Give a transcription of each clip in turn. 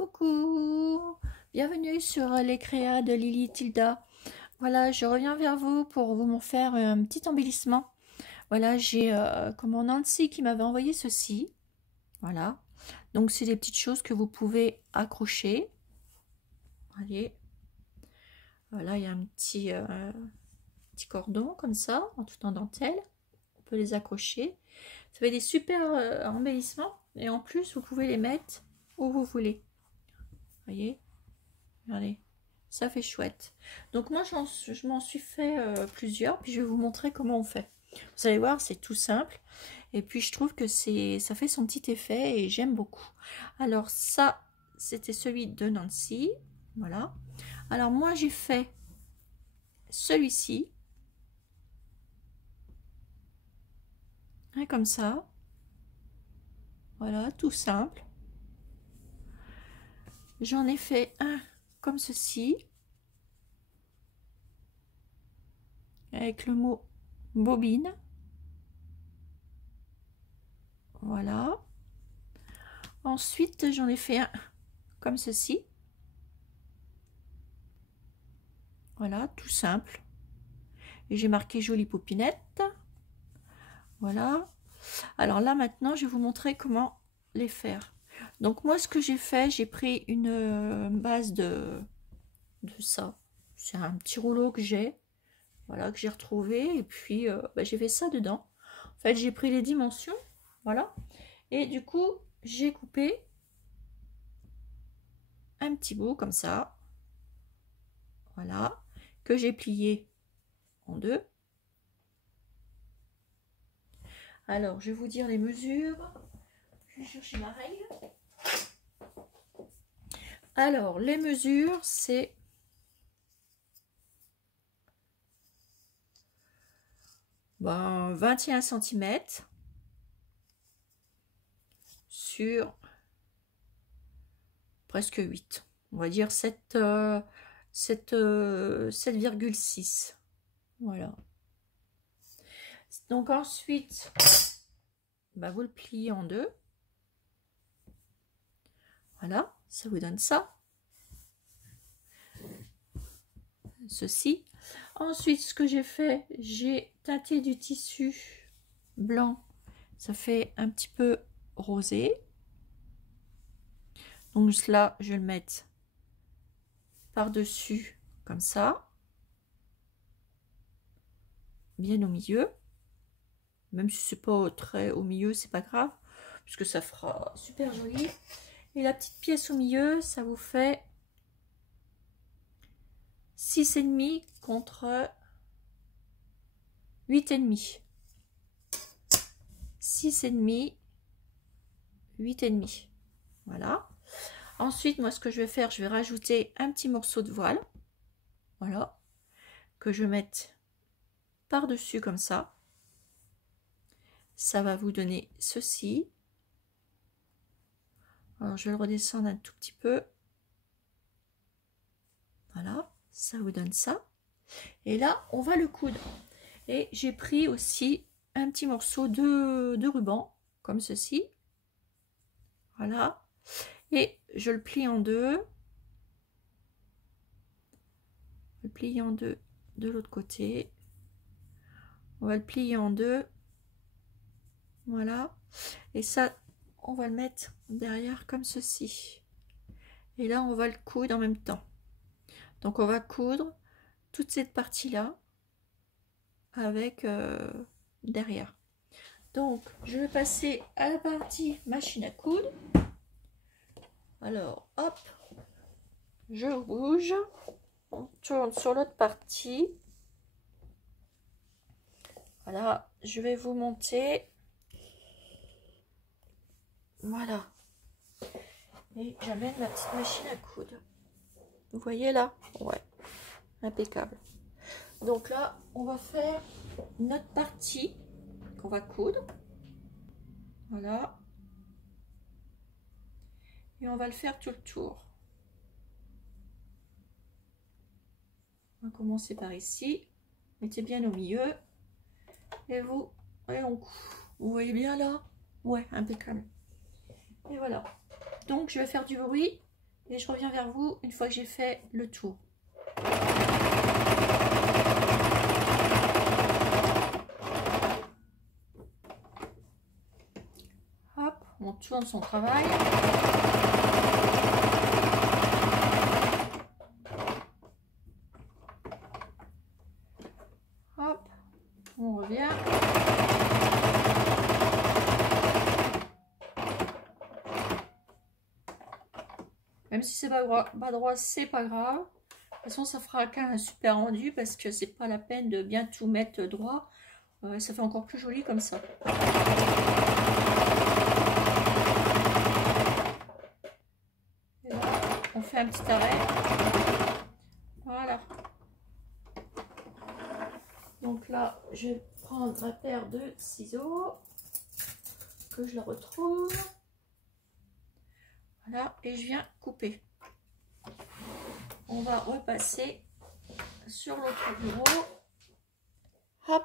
Coucou, bienvenue sur les créas de Lily Tilda. Voilà, je reviens vers vous pour vous faire un petit embellissement. Voilà, j'ai comme Nancy qui m'avait envoyé ceci. Voilà, donc c'est des petites choses que vous pouvez accrocher. Allez, voilà, il y a un petit cordon comme ça, en tout en dentelle. On peut les accrocher. Ça fait des super embellissements et en plus vous pouvez les mettre où vous voulez. Voyez, regardez, ça fait chouette. Donc moi je m'en suis fait plusieurs, puis je vais vous montrer comment on fait. Vous allez voir, c'est tout simple, et puis je trouve que ça fait son petit effet et j'aime beaucoup. Alors ça, c'était celui de Nancy, voilà. Alors moi j'ai fait celui-ci, comme ça, voilà, tout simple. J'en ai fait un comme ceci, avec le mot bobine. Voilà. Ensuite, j'en ai fait un comme ceci. Voilà, tout simple. Et j'ai marqué jolie popinette. Voilà. Alors là, maintenant, je vais vous montrer comment les faire. Donc moi, ce que j'ai fait, j'ai pris une base de ça. C'est un petit rouleau que j'ai. Voilà, que j'ai retrouvé. Et puis, j'ai fait ça dedans. En fait, j'ai pris les dimensions. Voilà. Et du coup, j'ai coupé un petit bout comme ça. Voilà. Que j'ai plié en deux. Alors, je vais vous dire les mesures. Je vais chercher ma règle. Alors, les mesures, c'est 21 cm sur presque 8. On va dire 7,6. Voilà. Donc ensuite, vous le pliez en deux. Voilà, ça vous donne ça. Ceci. Ensuite, ce que j'ai fait, j'ai teinté du tissu blanc. Ça fait un petit peu rosé. Donc cela, je vais le mettre par-dessus, comme ça. Bien au milieu. Même si c'est pas très au milieu, c'est pas grave. Puisque ça fera super joli. Et la petite pièce au milieu, ça vous fait 6,5 contre 8,5. 6,5, 8,5. Voilà. Ensuite, moi, ce que je vais faire, je vais rajouter un petit morceau de voile. Voilà. Que je vais mettre par-dessus comme ça. Ça va vous donner ceci. Alors, je vais le redescendre un tout petit peu. Voilà. Ça vous donne ça. Et là, on va le coudre. Et j'ai pris aussi un petit morceau de ruban, comme ceci. Voilà. Et je le plie en deux. Je le plie en deux de l'autre côté. On va le plier en deux. Voilà. Et ça, on va le mettre derrière comme ceci. Et là, on va le coudre en même temps. Donc, on va coudre toute cette partie-là avec derrière. Donc, je vais passer à la partie machine à coudre. Alors, hop, je bouge. On tourne sur l'autre partie. Voilà, je vais vous monter. Voilà. Et j'amène ma petite machine à coudre. Vous voyez là? Ouais, impeccable. Donc là, on va faire notre partie qu'on va coudre. Voilà. Et on va le faire tout le tour. On va commencer par ici. Mettez bien au milieu. Et vous, et on coud. Vous voyez bien là? Ouais, impeccable. Et voilà. Donc je vais faire du bruit et je reviens vers vous une fois que j'ai fait le tour. Hop, on tourne son travail. Hop, on revient. Même si c'est pas droit, c'est pas grave. De toute façon, ça fera qu'un super rendu parce que c'est pas la peine de bien tout mettre droit. Ça fait encore plus joli comme ça. Et là, on fait un petit arrêt. Voilà. Donc là, je vais prendre ma paire de ciseaux. Que je la retrouve. Voilà, et je viens couper. On va repasser sur l'autre bureau. Hop,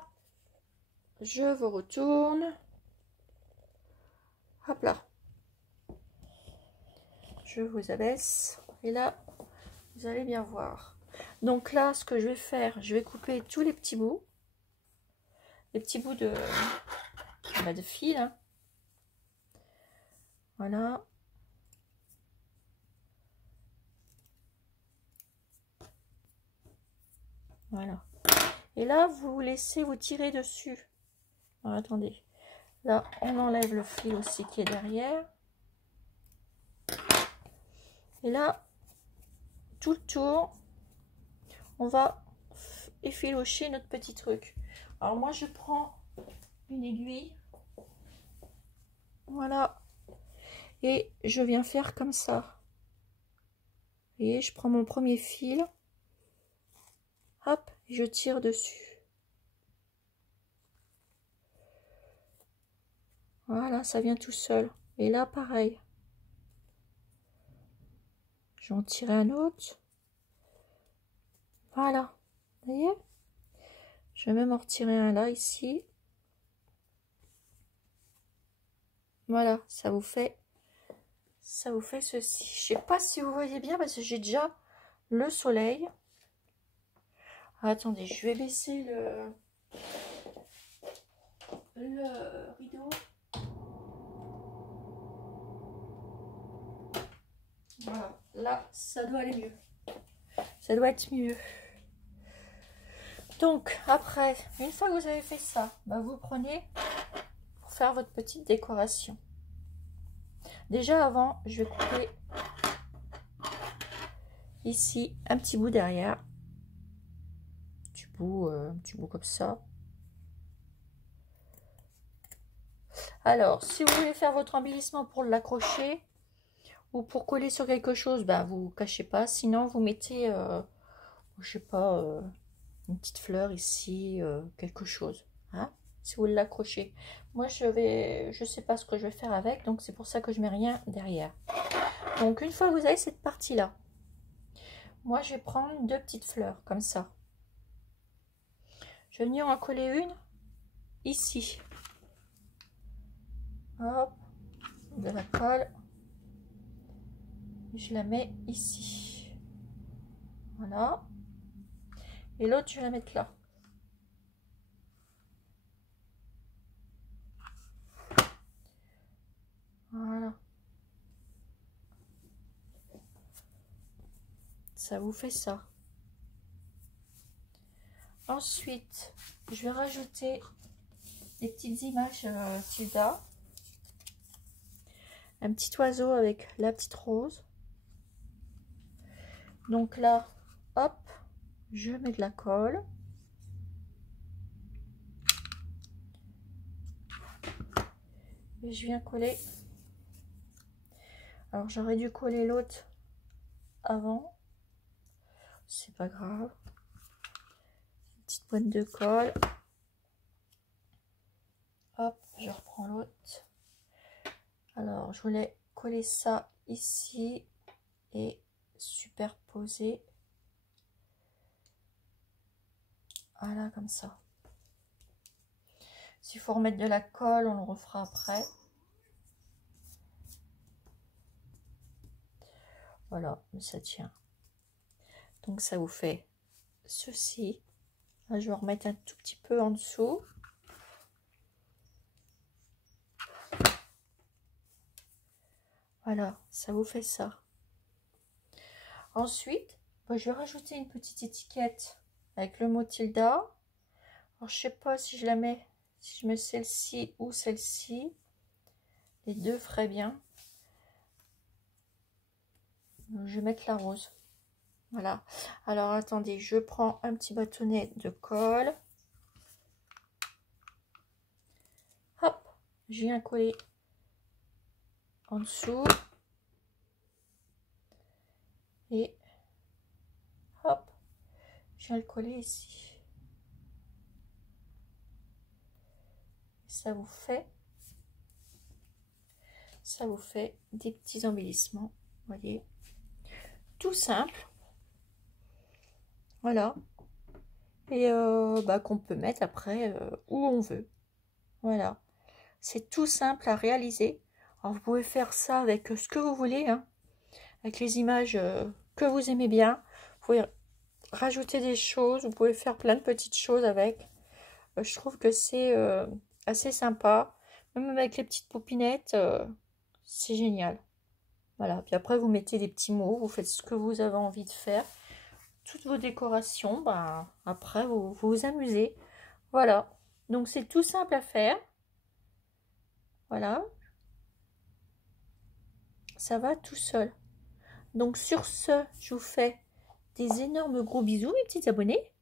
je vous retourne. Hop là. Je vous abaisse. Et là, vous allez bien voir. Donc là, ce que je vais faire, je vais couper tous les petits bouts. Les petits bouts de fil. Hein. Voilà. Voilà. Et là, vous laissez vous tirer dessus. Alors, attendez. Là, on enlève le fil aussi qui est derrière. Et là, tout le tour, on va effilocher notre petit truc. Alors moi, je prends une aiguille. Voilà. Et je viens faire comme ça. Vous voyez, je prends mon premier fil. Hop, je tire dessus. Voilà, ça vient tout seul. Et là, pareil. Je vais en tirer un autre. Voilà. Vous voyez? Je vais même en retirer un là, ici. Voilà, ça vous fait ceci. Je sais pas si vous voyez bien parce que j'ai déjà le soleil. Attendez, je vais baisser le rideau. Voilà, là, ça doit aller mieux. Ça doit être mieux. Donc, après, une fois que vous avez fait ça, bah, vous prenez pour faire votre petite décoration. Déjà, avant, je vais couper ici un petit bout derrière. Un petit bout comme ça. Alors, si vous voulez faire votre embellissement pour l'accrocher ou pour coller sur quelque chose, bah, vous cachez pas. Sinon, vous mettez, je sais pas, une petite fleur ici, quelque chose. Hein, si vous voulez l'accrocher. Moi, je sais pas ce que je vais faire avec, donc c'est pour ça que je mets rien derrière. Donc, une fois que vous avez cette partie-là, moi, je vais prendre deux petites fleurs comme ça. Je vais venir en coller une ici. Hop, de la colle. Je la mets ici. Voilà. Et l'autre, je vais la mettre là. Voilà. Ça vous fait ça. Ensuite, je vais rajouter des petites images Tilda. Un petit oiseau avec la petite rose. Donc là, hop, je mets de la colle. Et je viens coller. Alors j'aurais dû coller l'autre avant. C'est pas grave. Une petite boîte de colle. Hop, je reprends l'autre. Alors je voulais coller ça ici et superposer. Voilà, comme ça. S'il faut remettre de la colle, on le refera après. Voilà, ça tient. Donc ça vous fait ceci. Là, je vais remettre un tout petit peu en dessous. Voilà, ça vous fait ça. Ensuite, je vais rajouter une petite étiquette avec le mot Tilda. Alors, je sais pas si je la mets, si je mets celle-ci ou celle-ci. Les deux feraient bien. Je vais mettre la rose. Voilà. Alors, attendez, je prends un petit bâtonnet de colle. Hop, j'ai un collet en dessous. Et hop, j'ai le collet ici. Ça vous fait des petits embellissements, voyez, tout simple. Voilà. Et qu'on peut mettre après où on veut. Voilà, c'est tout simple à réaliser. Alors vous pouvez faire ça avec ce que vous voulez, hein, avec les images que vous aimez bien. Vous pouvez rajouter des choses, vous pouvez faire plein de petites choses avec. Je trouve que c'est assez sympa, même avec les petites poupinettes, c'est génial. Voilà, puis après vous mettez des petits mots, vous faites ce que vous avez envie de faire. Toutes vos décorations, après vous vous amusez. Voilà, donc c'est tout simple à faire. Voilà, ça va tout seul. Donc sur ce, je vous fais des énormes gros bisous mes petits abonnés.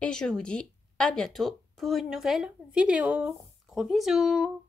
Et je vous dis à bientôt pour une nouvelle vidéo. Gros bisous!